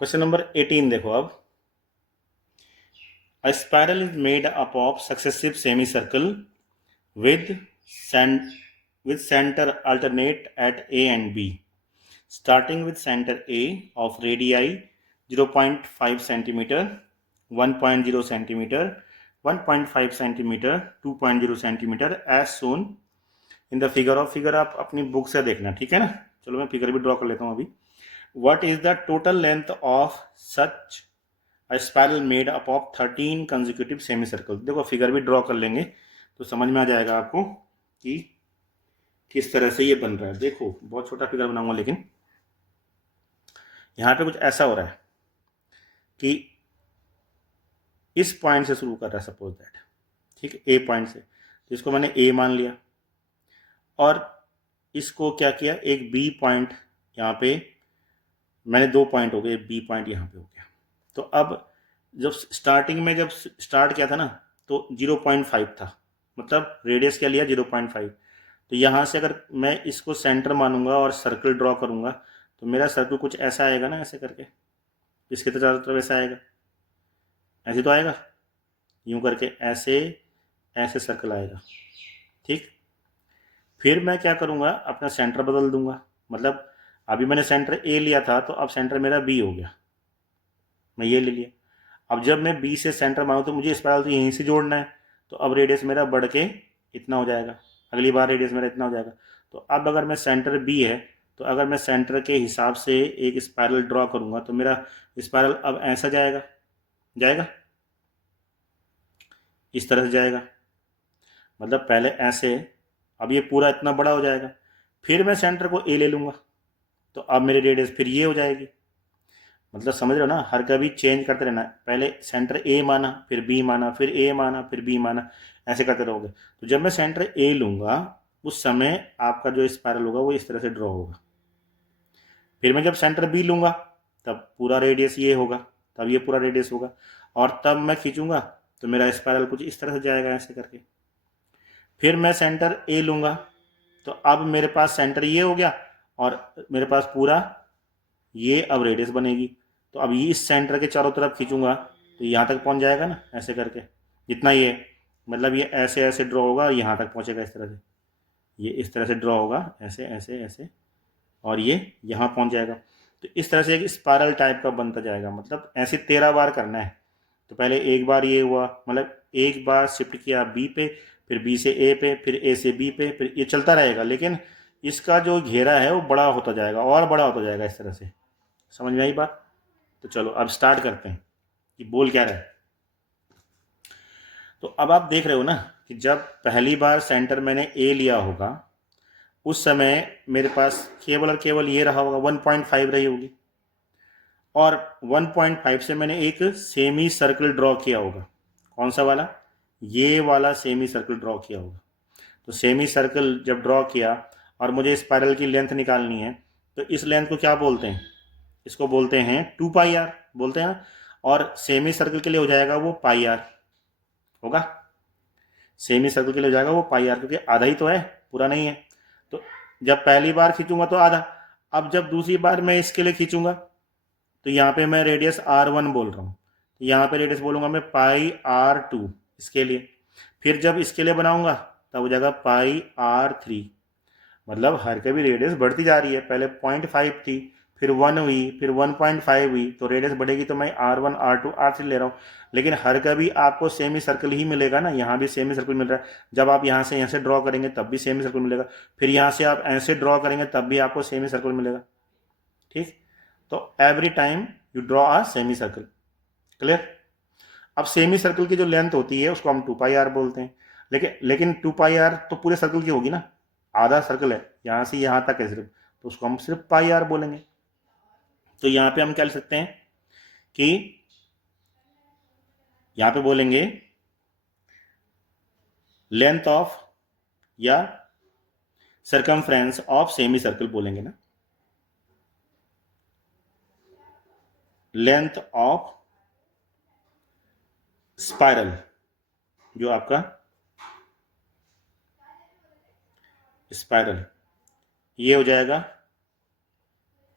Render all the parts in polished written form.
Question number 18 देखो अब। A spiral is made up of successive semicircle with cen- with center alternate at A and B, starting with center A of radii 0.5 centimeter, 1.0 centimeter, 1.5 centimeter, 2.0 centimeter as shown in the figure of figure आप अपनी book से देखना, ठीक है ना। चलो मैं figure भी ड्रॉ कर लेता हूँ अभी। What is the total length of such a spiral made up of 13 consecutive semicircles? देखो फिगर भी ड्रॉ कर लेंगे तो समझ में आ जाएगा आपको कि किस तरह से ये बन रहा है। देखो बहुत छोटा फिगर बनाऊंगा, लेकिन यहाँ पे कुछ ऐसा हो रहा है कि इस पॉइंट से शुरू कर रहा है, सपोज दैट, ठीक है, ए पॉइंट से, तो इसको मैंने ए मान लिया और इसको क्या किया, एक बी पॉइंट यहाँ पे, मैंने दो पॉइंट हो गए, बी पॉइंट यहाँ पे हो गया। तो अब जब स्टार्टिंग में जब स्टार्ट किया था ना तो 0.5 था, मतलब रेडियस क्या लिया 0.5। तो यहाँ से अगर मैं इसको सेंटर मानूंगा और सर्कल ड्रॉ करूंगा तो मेरा सर्कल कुछ ऐसा आएगा ना, ऐसे करके, इसके तो चारों तरफ ऐसा आएगा, ऐसे तो आएगा, यूं करके ऐसे ऐसे सर्कल आएगा, ठीक। फिर मैं क्या करूंगा, अपना सेंटर बदल दूंगा, मतलब अभी मैंने सेंटर ए लिया था तो अब सेंटर मेरा बी हो गया, मैं ये ले लिया। अब जब मैं बी से सेंटर मानूँ तो मुझे स्पाइरल तो यहीं से जोड़ना है, तो अब रेडियस मेरा बढ़ के इतना हो जाएगा, अगली बार रेडियस मेरा इतना हो जाएगा। तो अब अगर मैं सेंटर बी है तो अगर मैं सेंटर के हिसाब से एक स्पाइरल ड्रॉ करूंगा तो मेरा स्पाइरल अब ऐसा जाएगा, जाएगा इस तरह से जाएगा, मतलब पहले ऐसे, अब ये पूरा इतना बड़ा हो जाएगा। फिर मैं सेंटर को ए ले लूंगा तो अब मेरी रेडियस फिर ये हो जाएगी, मतलब समझ रहे हो ना, हर कभी चेंज करते रहना है, पहले सेंटर ए माना फिर बी माना फिर ए माना फिर बी माना, ऐसे करते रहोगे। तो जब मैं सेंटर ए लूंगा उस समय आपका जो स्पाइरल होगा वो इस तरह से ड्रॉ होगा। फिर मैं जब सेंटर बी लूंगा तब पूरा रेडियस ये होगा, तब ये पूरा रेडियस होगा, और तब मैं खींचूंगा तो मेरा स्पाइरल कुछ इस तरह से जाएगा, ऐसे करके। फिर मैं सेंटर ए लूंगा तो अब मेरे पास सेंटर ये हो गया और मेरे पास पूरा ये अब रेडियस बनेगी। तो अब ये इस सेंटर के चारों तरफ खींचूंगा तो यहाँ तक पहुँच जाएगा ना, ऐसे करके, जितना ये, मतलब ये ऐसे ऐसे ड्रॉ होगा और यहाँ तक पहुँचेगा इस तरह से, ये इस तरह से ड्रॉ होगा, ऐसे ऐसे ऐसे, और ये यहाँ पहुँच जाएगा। तो इस तरह से एक स्पाइरल टाइप का बनता जाएगा, मतलब ऐसे 13 बार करना है। तो पहले एक बार ये हुआ, मतलब एक बार शिफ्ट किया बी पे, फिर बी से ए पे, फिर ए से बी पे, फिर ये चलता रहेगा, लेकिन इसका जो घेरा है वो बड़ा होता जाएगा और बड़ा होता जाएगा इस तरह से। समझ में आई बात? तो चलो अब स्टार्ट करते हैं कि बोल क्या रहा है। तो अब आप देख रहे हो ना कि जब पहली बार सेंटर मैंने ए लिया होगा उस समय मेरे पास केवल और केवल ये रहा होगा, 1.5 रही होगी, और 1.5 से मैंने एक सेमी सर्कल ड्रॉ किया होगा। कौन सा वाला? ये वाला सेमी सर्कल ड्रॉ किया होगा। तो सेमी सर्कल जब ड्रॉ किया और मुझे स्पाइरल की लेंथ निकालनी है तो इस लेंथ को क्या बोलते हैं? इसको बोलते हैं 2πr, बोलते हैं ना। और सेमी सर्कल के लिए हो जाएगा वो पाई आर होगा, सेमी सर्कल के लिए हो जाएगा वो पाई आर, क्योंकि आधा ही तो है, पूरा नहीं है। तो जब पहली बार खींचूंगा तो आधा, अब जब दूसरी बार मैं इसके लिए खींचूंगा तो यहाँ पे मैं रेडियस r1 बोल रहा हूँ, तो यहाँ पे रेडियस बोलूंगा मैं πr2 इसके लिए। फिर जब इसके लिए बनाऊंगा तब हो जाएगा πr3, मतलब हर कभी रेडियस बढ़ती जा रही है, पहले 0.5 थी, फिर 1 हुई, फिर 1.5 हुई, तो रेडियस बढ़ेगी, तो मैं r1 r2 r3 ले रहा हूँ। लेकिन हर कभी आपको सेमी सर्कल ही मिलेगा ना, यहाँ भी सेमी सर्कल मिल रहा है। जब आप यहाँ से यहाँ से ड्रॉ करेंगे तब भी सेमी सर्कल मिलेगा, फिर यहाँ से आप ऐसे ड्रॉ करेंगे तब भी आपको सेमी सर्कल मिलेगा, ठीक। तो every time you draw a semi circle, clear. अब सेमी सर्कल की जो लेंथ होती है उसको हम 2πr बोलते हैं, लेकिन 2πr तो पूरे सर्कल की होगी ना, आधा सर्कल है यहाँ से यहाँ तक है सिर्फ, तो उसको हम सिर्फ πr बोलेंगे। तो यहाँ पे हम क्या लिख सकते हैं कि यहाँ पे बोलेंगे लेंथ ऑफ या सर्कमफ्रेंस ऑफ सेमी सर्कल बोलेंगे ना, लेंथ ऑफ स्पाइरल, जो आपका स्पाइरल, ये हो जाएगा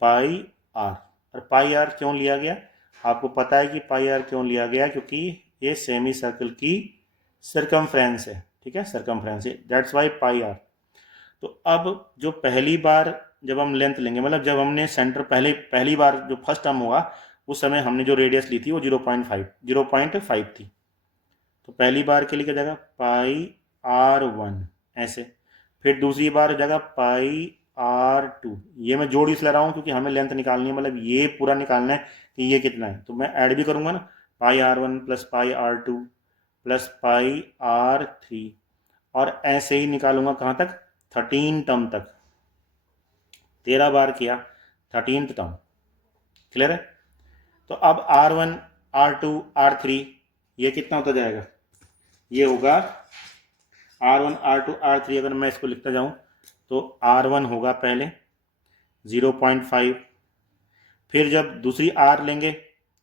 πr, और पाई आर क्यों लिया गया? आपको पता है कि पाई आर क्यों लिया गया, क्योंकि ये सेमी सर्कल की सर्कमफ्रेंस है, ठीक है, सर्कमफ्रेंस है, दैट्स वाई पाई आर। तो अब जो पहली बार जब हम लेंथ लेंगे, मतलब जब हमने सेंटर पहली बार जो फर्स्ट टर्म होगा उस समय हमने जो रेडियस ली थी वो 0.5 थी। तो पहली बार के लिए क्या जाएगा, पाई R1 ऐसे। फिर दूसरी बार हो जाएगा पाई R2। ये मैं जोड़ इसलिए रहा हूँ क्योंकि हमें लेंथ निकालनी है, मतलब ये पूरा निकालना है कि ये कितना है। तो मैं ऐड भी करूँगा ना, पाई R1 plus pi R2 plus pi R3, और ऐसे ही निकालूंगा कहाँ तक, 13 टर्म तक। 13 बार किया 13th टर्म, क्लियर है। तो अब R1 R2 R3 ये कितना होता जाएगा, ये होगा R1 R2 R3। अगर मैं इसको लिखता जाऊं तो R1 होगा पहले 0.5, फिर जब दूसरी R लेंगे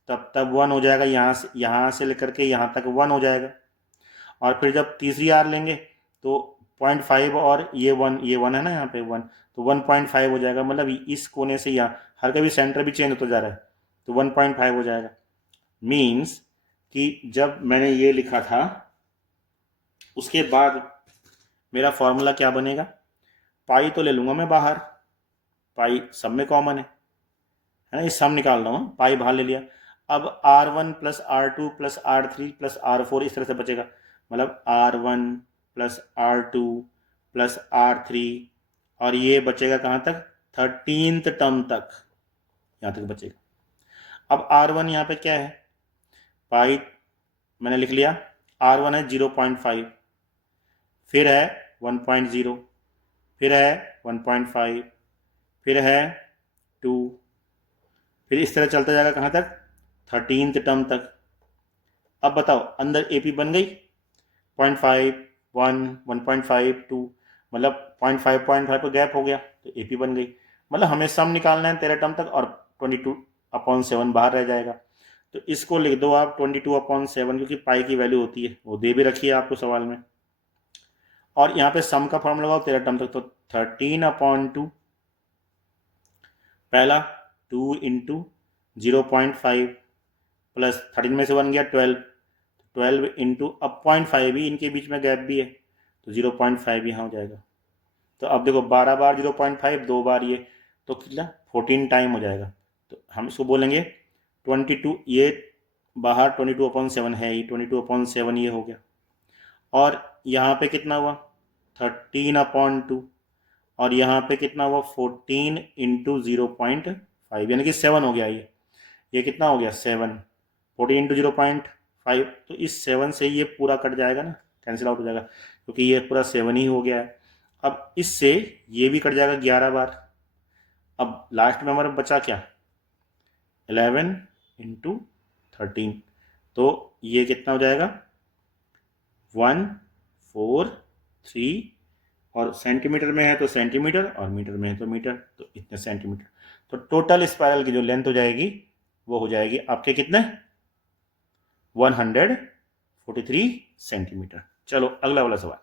तब 1 हो जाएगा, यहाँ से लेकर के यहाँ तक 1 हो जाएगा। और फिर जब तीसरी R लेंगे तो 0.5 और ये 1 है ना, यहाँ पे 1, तो 1.5 हो जाएगा। मतलब इस कोने से यहाँ हर कभी सेंटर भी चेंज होता जा रहा है, तो 1.5 हो जाएगा। मीन्स कि जब मैंने ये लिखा था उसके बाद मेरा फॉर्मूला क्या बनेगा, पाई तो ले लूँगा मैं बाहर, पाई सब में कॉमन है ना, ये सम निकाल रहा हूँ, पाई बाहर ले लिया। अब R1 plus R2 plus R3 plus R4 इस तरह से बचेगा, मतलब R1 plus R2 plus R3, और ये बचेगा कहाँ तक, 13th टर्म तक, यहाँ तक बचेगा। अब R1 यहाँ पे क्या है, पाई मैंने लिख लिया, R1 है 0.5, फिर है 1.0, फिर है 1.5, फिर है 2, फिर इस तरह चलता जाएगा कहाँ तक, 13th टर्म तक। अब बताओ अंदर AP बन गई, 0.5 1 1.5 2, मतलब 0.5 का गैप हो गया तो AP बन गई। मतलब हमें सम निकालना है 13 टर्म तक, और 22/7 बाहर रह जाएगा। तो इसको लिख दो आप 22/7, क्योंकि पाई की वैल्यू होती है, वो दे भी रखी है आपको सवाल में। और यहाँ पे सम का फॉर्मूला लगाओ 13 टर्म तक, तो 13/2, पहला 2 इंटू 0.5 प्लस 13 में से 1 गया 12 इंटू अब 0.5 ही इनके बीच में गैप भी है, तो 0.5 यहाँ हो जाएगा। तो अब देखो 12 बार 0.5, 2 बार ये, तो कितना 14 टाइम हो जाएगा। तो हम इसको बोलेंगे 22, ये बाहर 22/7 है, ये 22/7 ये हो गया। और यहाँ पे कितना हुआ 13/2, और यहाँ पे कितना हुआ 14 इंटू 0.5, यानी कि 7 हो गया। ये कितना हो गया 7, 14 इंटू 0.5, तो इस 7 से ये पूरा कट जाएगा ना, कैंसिल आउट हो जाएगा, क्योंकि ये पूरा 7 ही हो गया है। अब इससे ये भी कट जाएगा 11 बार। अब लास्ट में हमारा बचा क्या, 11 इंटू 13, तो ये कितना हो जाएगा 1 4 3, और सेंटीमीटर में है तो सेंटीमीटर, और मीटर में है तो मीटर, तो इतने सेंटीमीटर। तो टोटल स्पाइरल की जो लेंथ हो जाएगी वो हो जाएगी आपके कितने, 143 सेंटीमीटर। चलो अगला वाला सवाल।